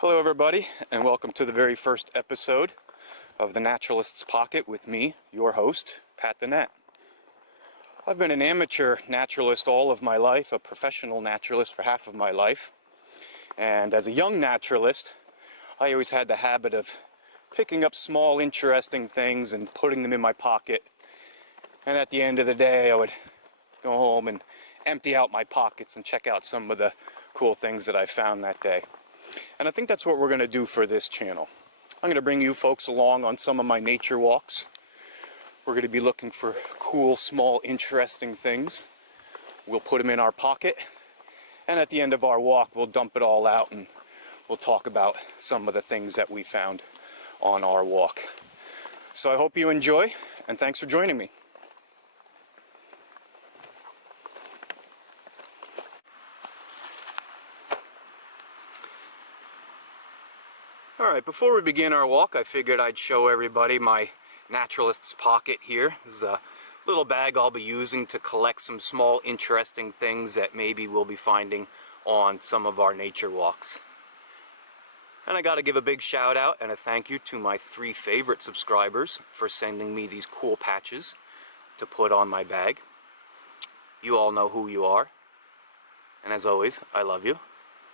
Hello everybody, and welcome to the very first episode of the Naturalist's Pocket with me, your host, Pat the Nat. I've been an amateur naturalist all of my life, a professional naturalist for half of my life, and as a young naturalist, I always had the habit of picking up small interesting things and putting them in my pocket, and at the end of the day I would go home and empty out my pockets and check out some of the cool things that I found that day. And I think that's what we're going to do for this channel. I'm going to bring you folks along on some of my nature walks. We're going to be looking for cool, small, interesting things. We'll put them in our pocket, and at the end of our walk we'll dump it all out and we'll talk about some of the things that we found on our walk. So I hope you enjoy, and thanks for joining me. Alright, before we begin our walk, I figured I'd show everybody my Naturalist's Pocket here. This is a little bag I'll be using to collect some small interesting things that maybe we'll be finding on some of our nature walks. And I gotta give a big shout out and a thank you to my 3 favorite subscribers for sending me these cool patches to put on my bag. You all know who you are. And as always, I love you.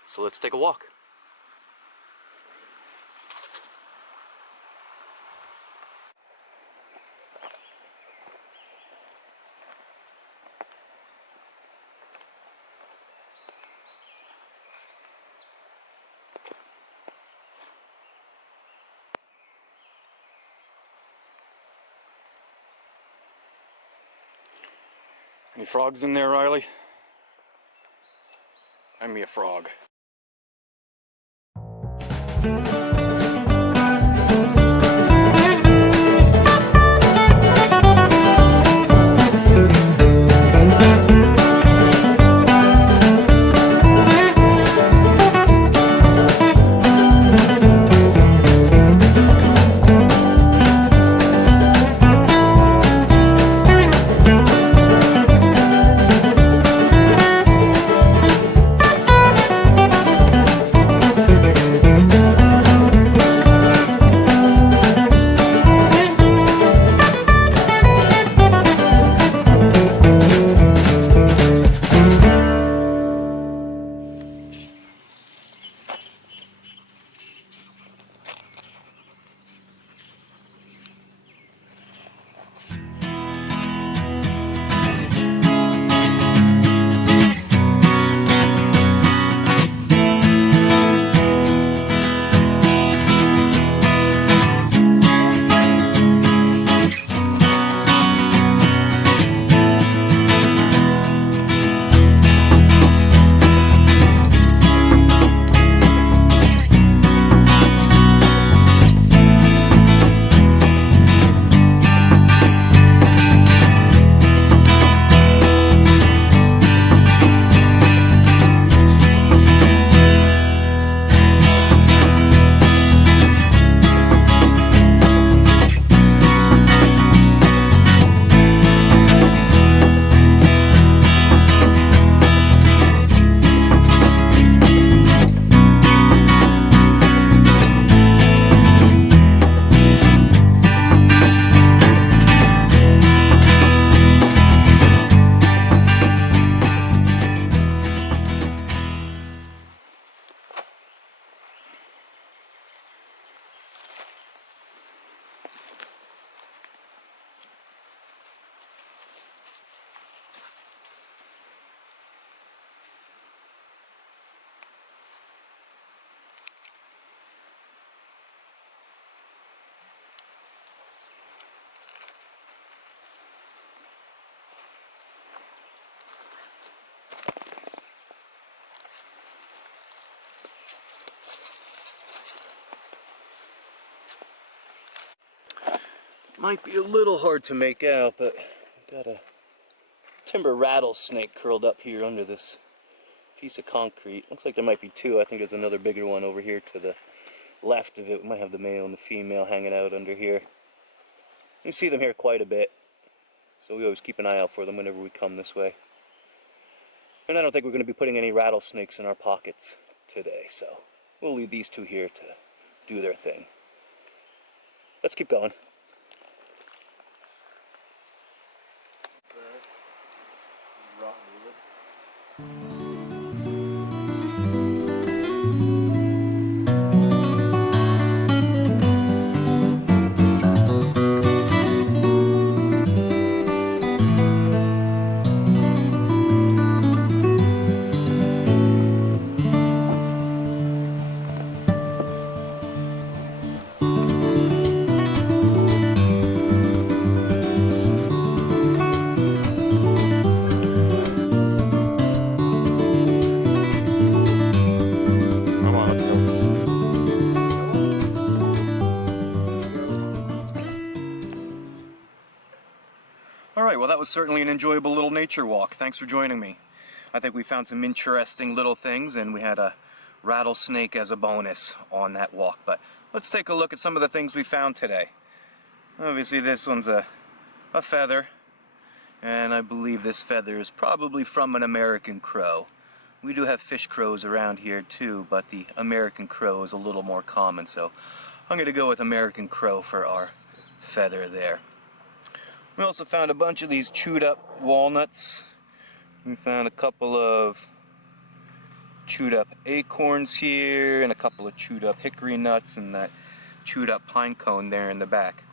So let's take a walk. Any frogs in there, Riley? Find me a frog. Might be a little hard to make out, but I've got a timber rattlesnake curled up here under this piece of concrete. Looks like there might be 2. I think there's another bigger one over here to the left of it. We might have the male and the female hanging out under here. You see them here quite a bit, so we always keep an eye out for them whenever we come this way. And I don't think we're going to be putting any rattlesnakes in our pockets today, so we'll leave these two here to do their thing. Let's keep going. Alright, well that was certainly an enjoyable little nature walk. Thanks for joining me. I think we found some interesting little things, and we had a rattlesnake as a bonus on that walk. But let's take a look at some of the things we found today. Obviously this one's a feather, and I believe this feather is probably from an American crow. We do have fish crows around here too, but the American crow is a little more common, so I'm going to go with American crow for our feather there. We also found a bunch of these chewed up walnuts. We found a couple of chewed up acorns here, and a couple of chewed up hickory nuts, and that chewed up pine cone there in the back.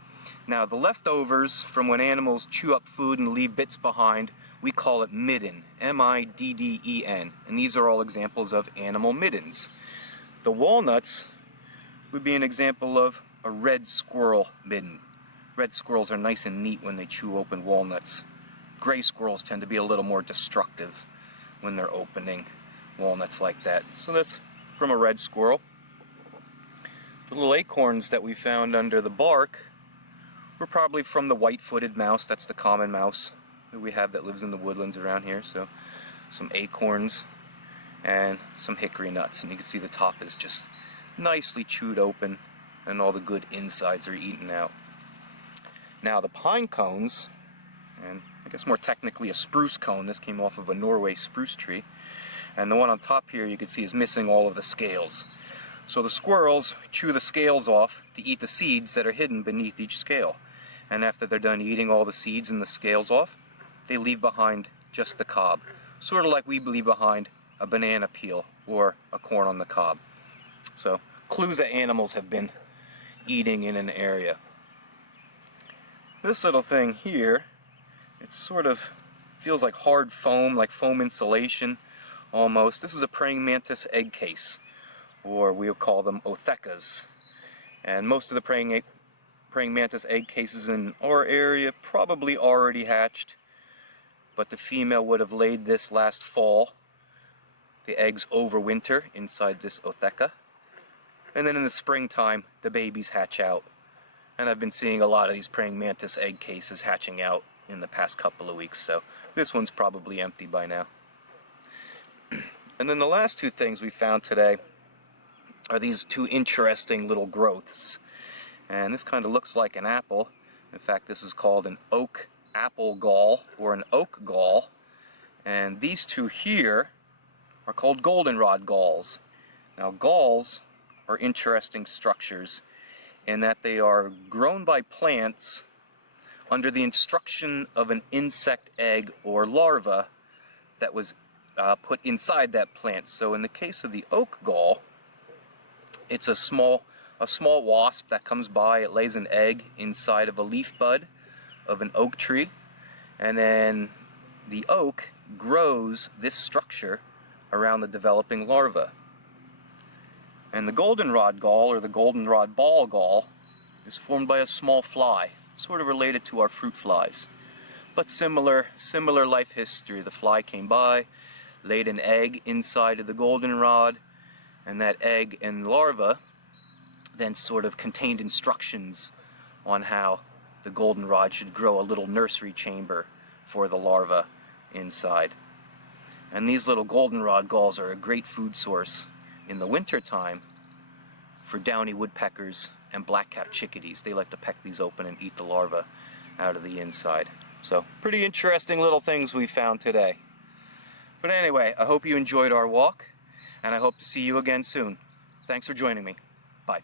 Now the leftovers from when animals chew up food and leave bits behind, we call it midden, M-I-D-D-E-N, and these are all examples of animal middens. The walnuts would be an example of a red squirrel midden. Red squirrels are nice and neat when they chew open walnuts. Gray squirrels tend to be a little more destructive when they're opening walnuts like that. So that's from a red squirrel. The little acorns that we found under the bark were probably from the white-footed mouse. That's the common mouse that we have that lives in the woodlands around here. So some acorns and some hickory nuts. And you can see the top is just nicely chewed open and all the good insides are eaten out. Now the pine cones, and I guess more technically a spruce cone, this came off of a Norway spruce tree, and the one on top here you can see is missing all of the scales. So the squirrels chew the scales off to eat the seeds that are hidden beneath each scale, and after they're done eating all the seeds and the scales off, they leave behind just the cob, sort of like we leave behind a banana peel or a corn on the cob. So clues that animals have been eating in an area. This little thing here, it sort of feels like hard foam, like foam insulation almost. This is a praying mantis egg case, or we'll call them othecas. And most of the praying mantis egg cases in our area probably already hatched, but the female would have laid this last fall. The eggs overwinter inside this otheca, and then in the springtime the babies hatch out. And I've been seeing a lot of these praying mantis egg cases hatching out in the past couple of weeks, so this one's probably empty by now. And then the last two things we found today are these two interesting little growths. And this kind of looks like an apple. In fact, this is called an oak apple gall, or an oak gall. And these two here are called goldenrod galls. Now galls are interesting structures in that they are grown by plants under the instruction of an insect egg or larva that was put inside that plant. So in the case of the oak gall, it's a small wasp that comes by. It lays an egg inside of a leaf bud of an oak tree, and then the oak grows this structure around the developing larva. And the goldenrod gall, or the goldenrod ball gall, is formed by a small fly, sort of related to our fruit flies. But similar life history. The fly came by, laid an egg inside of the goldenrod, and that egg and larva then sort of contained instructions on how the goldenrod should grow a little nursery chamber for the larva inside. And these little goldenrod galls are a great food source in the winter time for downy woodpeckers and black-capped chickadees. They like to peck these open and eat the larva out of the inside. So pretty interesting little things we found today. But anyway, I hope you enjoyed our walk, and I hope to see you again soon. Thanks for joining me. Bye.